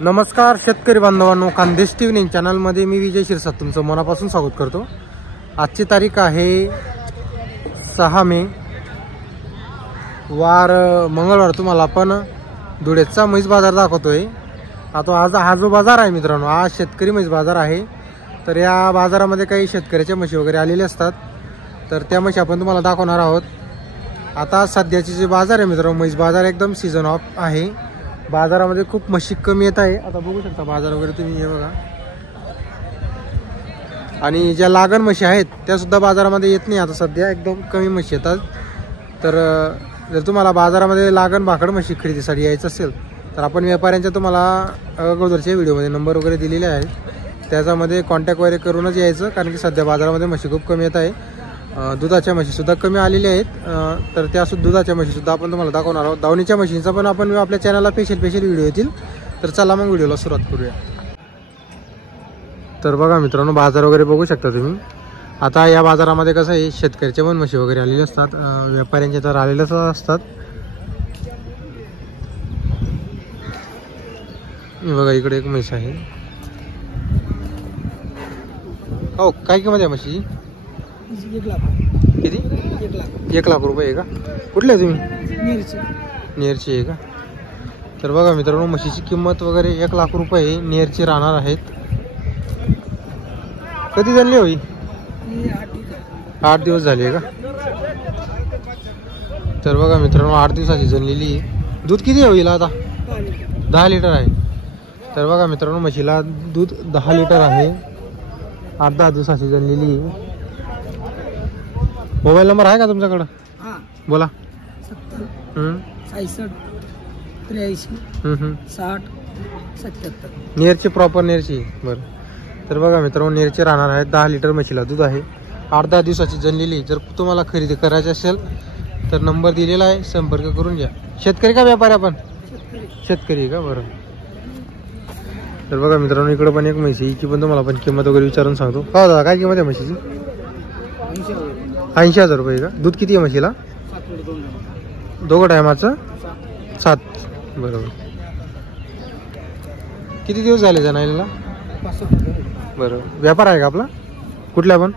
नमस्कार शेतकरी बांधवांनो, खानदेश टीव्ही चॅनलमध्ये मी विजय शिरसाट तुमचं मनापासून स्वागत करतो। आजची तारीख आहे 6 मे, वार मंगळवार। तुम्हाला आपण धुळेचा म्हैस बाजार दाखवतोय। आता आज हा जो बाजार आहे मित्रांनो, आज शेतकरी म्हैस बाजार आहे। तर या बाजारामध्ये काही शेतकऱ्याच्या म्हशी वगैरे आलेले असतात, तर त्या म्हशी आपण तुम्हाला दाखवणार आहोत। आता सध्याची जे बाजार आहे मित्रांनो, म्हैस बाजार एकदम सीझन ऑफ आहे। बाजारामध्ये खूप म्हशी कमी येत आहे। आता बघू शकता बाजार वगैरे तुम्ही, हे बघा। आणि ज्या लागण म्हशी आहेत त्या सुद्धा बाजारामध्ये येत नाही, आता सध्या एकदम कमी म्हशी येतात। तर जर तुम्हाला बाजारामध्ये लागण भाकड म्हशी खरेदीसाठी यायचं असेल तर आपण व्यापाऱ्यांच्या तुम्हाला अगोदरच्या व्हिडिओमध्ये नंबर वगैरे दिलेले आहेत, त्याच्यामध्ये कॉन्टॅक्ट वगैरे करूनच यायचं, कारण की सध्या बाजारामध्ये म्हशी खूप कमी येत आहे। दुधाच्या म्हशीसुद्धा कमी आलेल्या आहेत, तर त्या दुधाच्या म्हशीसुद्धा आपण तुम्हाला दाखवणार आहोत। दावणीच्या म्हशींचा पण आपण आपल्या चॅनलला स्पेशल व्हिडिओ येतील। तर चला मग व्हिडिओला सुरुवात करूया। तर बघा मित्रांनो, बाजार वगैरे बघू शकता तुम्ही। आता या बाजारामध्ये कसं आहे, शेतकऱ्याच्या पण म्हशी वगैरे आलेले असतात, व्यापाऱ्यांच्या तर आलेलेच असतात। बघा इकडे एक म्हैस आहे। हो, काय किंमत आहे म्हशीची? 1 लाख। किती? 1 लाख। 1 लाख रुपये आहे का? कुठले आहे तुम्ही? नेरची आहे का? तर बघा मित्रांनो, म्हशीची किंमत वगैरे 1 लाख रुपये नेरची राहणार आहेत। कधी जनली होई? 8 दिवस झाले का? तर बघा मित्रांनो, 8 दिवसाची जनलेली। दूध किती होईल आता? 10 लिटर आहे। तर बघा मित्रांनो, म्हशीला दूध 10 लिटर आहे, 8-10 दिवसाची जनलेली। मोबाईल नंबर आहे का तुमच्याकडं? हां, बोला। 70 65 83 60 77। नेरची, प्रॉपर नेरची। बरं, तर बघा मित्रांनो, नेरचे राहणार आहेत। 10 लिटर म्हशीला दूध आहे, 8-10 दिवसाची जनलेली। जर तुम्हाला खरेदी करायची असेल तर नंबर दिलेला आहे, संपर्क करून घ्या। शेतकरी का व्यापारी? आपण शेतकरी का? बरं। तर बघा मित्रांनो, इकडे पण एक म्हशी, हिची पण तुम्हाला आपण किंमत वगैरे विचारून सांगतो। का दादा, काय किंमत आहे म्हशीची? 80,000 रुपये का? दूध किती आहे म्हशीला? 2 टायमाचं 7। बरोबर। किती दिवस झाले जाणायला? बरोबर। व्यापार आहे का आपला? कुठल्या? आपण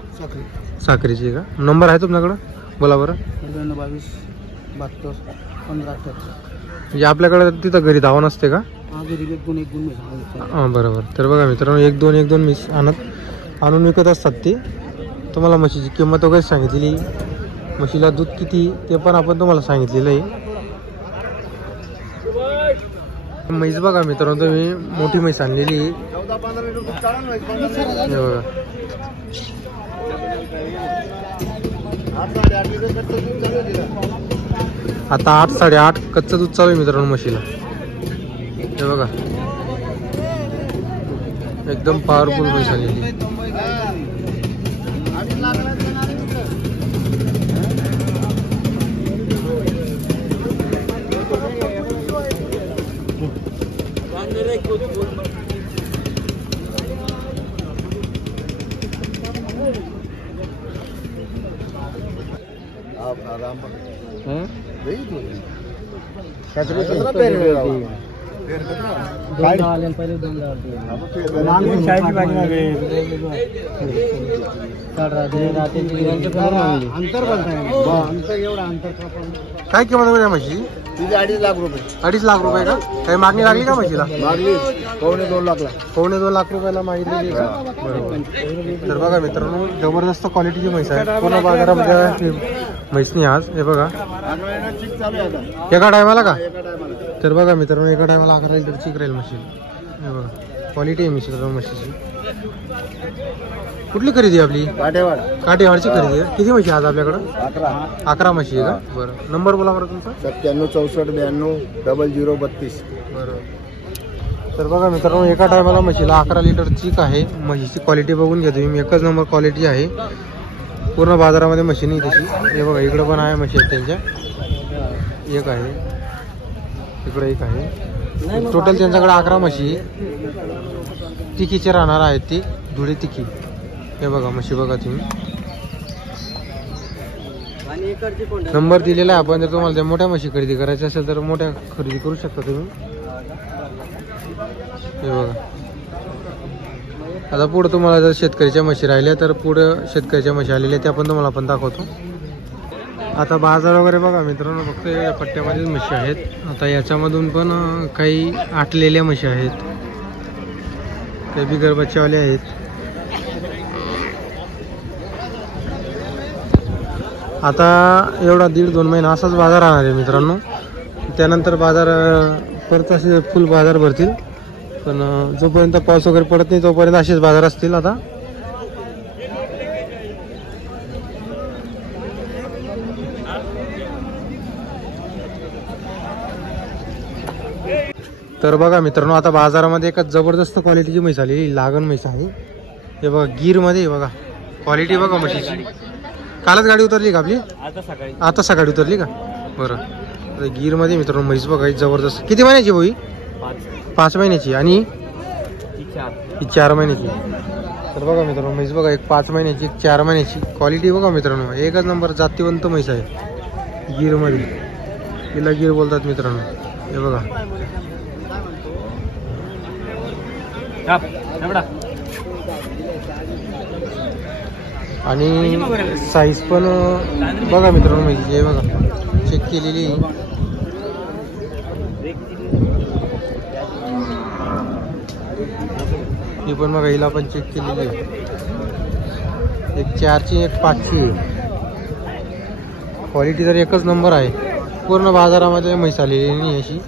साखरेची आहे का? नंबर आहे तुमच्याकडं? बोला बरं। 22 72 15 78। म्हणजे आपल्याकडे तिथं घरी धावा नसते का? हां, बरोबर। तर बघा मित्रांनो, 1-2 म्हशी आणून विकत असतात ते। तुम्हाला म्हशीची किंमत वगैरे सांगितलेली, म्हशीला दूध किती ते पण आपण तुम्हाला सांगितलेलं आहे। म्हैस बघा मित्रांनो, तुम्ही मोठी म्हैस आणलेली आहे। बघा, आता 8-8.5 कच्चं दूध चालू आहे मित्रांनो म्हशीला। हे बघा, एकदम पॉवरफुल म्हैस आलेली। काय किंमत वगैरे म्हशी? 2.5 लाख रुपये। 2.5 लाख रुपये का? काही मागणी लागली का म्हशीला? मागली 2.25 लाख। 2.25 लाख रुपयाला मागितलेली का? बरोबर। तर बघा मित्रांनो, जबरदस्त क्वालिटीची म्हैस आहे। पूर्ण बाजारामध्ये म्हैस नाही आज। हे बघा, एका टायमाला का? तर बघा मित्रांनो, एका टायमाला 11 लिटरची राहील म्हशी। हे बघा, क्वालिटी आहे मित्रांनो म्हशीची। कुठली खरेदी आहे आपली? काटेवाडची खरेदी आहे। किती म्हशी आज आपल्याकडं? 11 म्हशी आहे का? बरं, नंबर बोला बरं तुमचा। 97 64 92 0032। बरोबर। तर बघा मित्रांनो, एका टायमाला म्हशीला 11 लिटर चीक आहे। म्हशीची क्वालिटी बघून घ्या तुम्ही, एकच नंबर क्वालिटी आहे। पूर्ण बाजारामध्ये म्हशी नाही तशी। हे बघा, इकडं पण आहे म्हशी त्यांच्या, एक आहे इकडे, एक आहे। टोटल त्यांच्याकडे 11 म्हशी तिकीचे राहणार आहेत, ती धुळे तिकी। हे बघा म्हशी, बघा तुम्ही, नंबर दिलेला आहे आपण। जर तुम्हाला त्या मोठ्या म्हशी खरेदी करायची असेल तर मोठ्या खरेदी करू शकता तुम्ही। हे बघा. आता पुढं तुम्हाला जर शेतकऱ्याच्या म्हशी राहिल्या तर पुढं शेतकऱ्याच्या म्हशी आलेल्या त्या पण तुम्हाला आपण दाखवतो. आता बाजार वगैरे बघा मित्रांनो, फक्त या पट्ट्यामध्येच म्हशी आहेत. आता याच्यामधून पण काही आटलेल्या म्हशी आहेत, काही बिगर बच्चेवाले आहेत. आता एवढा 1.5-2 महिना असाच बाजार राहणार आहे मित्रांनो. त्यानंतर बाजार परत असे फुल बाजार भरतील. पण जोपर्यंत पाऊस वगैरे पडत नाही तोपर्यंत असेच बाजार असतील. आता तर बघा मित्रांनो, आता बाजारामध्ये एक जबरदस्त क्वालिटीची म्हैस आलेली, लागण म्हैस आहे. हे बघा गिरमध्ये बघा क्वालिटी बघा म्हशीची. कालच गाडी उतरली का आपली? आता सकाळी उतरली का? बरं. गिरमध्ये मित्रांनो म्हैस बघा जबरदस्त. किती महिन्याची भाई? 5 महिन्याची. आणि ही 4 महिन्याची. तर बघा मित्रांनो म्हैस बघा, एक 5 महिन्याची, एक 4 महिन्याची. क्वालिटी बघा मित्रांनो, एकच नंबर जातीवंत म्हैस आहे गिरमध्ये. तिला गिर बोलतात मित्रांनो. हे बघा आणि साईज पण बघा मित्रांनो म्हैसीची. हे बघा चेक केलेली. ही पण बघा, हिला पण चेक केलेली आहे. एक 4ची, एक 5ची आहे. क्वालिटी तर एकच नंबर आहे. पूर्ण बाजारामध्ये म्हैस आलेली नाही अशी.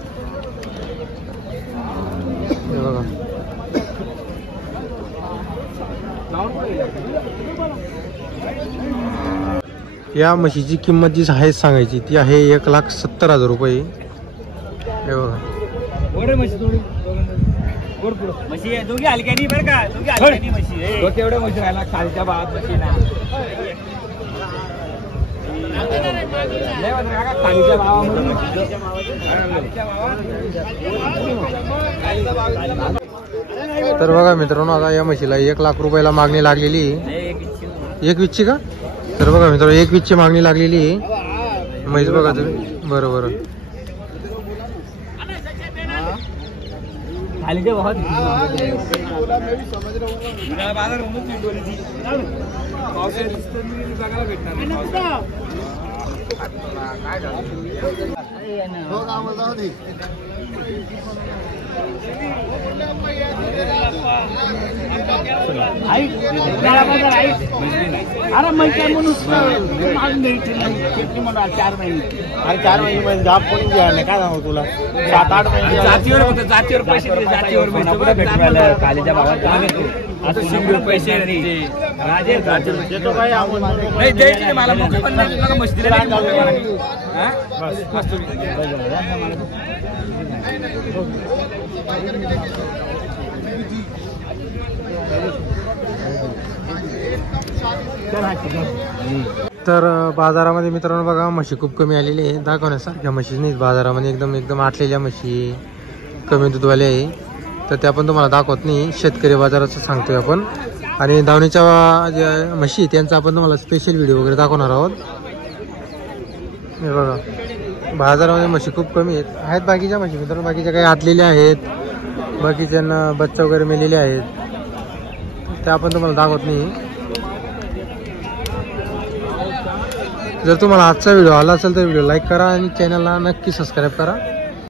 हे बघा या म्हशीची किंमत जी आहे सांगायची ती आहे 1,70,000 रुपये. हे बघा दोघी हलक्यानी बरं का, दोघी हलक्यानी म्हशी आहे. केवढ्या म्हशी राहिला खालच्या भावात म्हशी ना. खालीच्या भावामध्ये तर बघा मित्रांनो, आता या म्हशीला 1,00,000 रुपयाला मागणी लागलेली. 1,20,000 का? तर बघा मित्रांनो 1,20,000 मागणी लागलेली आहे म्हैस बघा तुम्ही. बरोबर. खालीच्या भावात अरे मैत्रीण म्हणून 4 महिने. अरे 4 महिने जाप कोणी काय सांगू तुला, 7-8 महिने जातीवर पैसे दिले, जातीवर भेटवायला खालीच्या भावात आता 100 पैसे राजे देतो काय नाही द्यायचे मला. मोठे पण नाही मस्ती तर बाजारामध्ये मित्रांनो बघा म्हशी खूप कमी आलेली आहे. दाखवण्यासारख्या म्हशी नाहीत बाजारामध्ये. एकदम आटलेल्या म्हशी, कमी दूधवाले आहे. तर त्या पण तुम्हाला दाखवत नाही. शेतकरी बाजाराचं सांगतोय आपण. आणि धावणीच्या ज्या म्हशी त्यांचा आपण तुम्हाला स्पेशल व्हिडिओ वगैरे दाखवणार आहोत. हे बघा बाजारामध्ये म्हशी खूप कमी आहेत बाकीच्या म्हशी मित्रांनो. बाकीच्या काही आटलेल्या आहेत, बाकीच्यांना बच्चा वगैरे मेलेले आहेत, त्या आपण तुम्हाला दाखवत नाही. जर तुम्हाला आजचा व्हिडिओ आला असेल तर व्हिडिओ लाईक करा आणि चॅनलला नक्की सबस्क्राईब करा.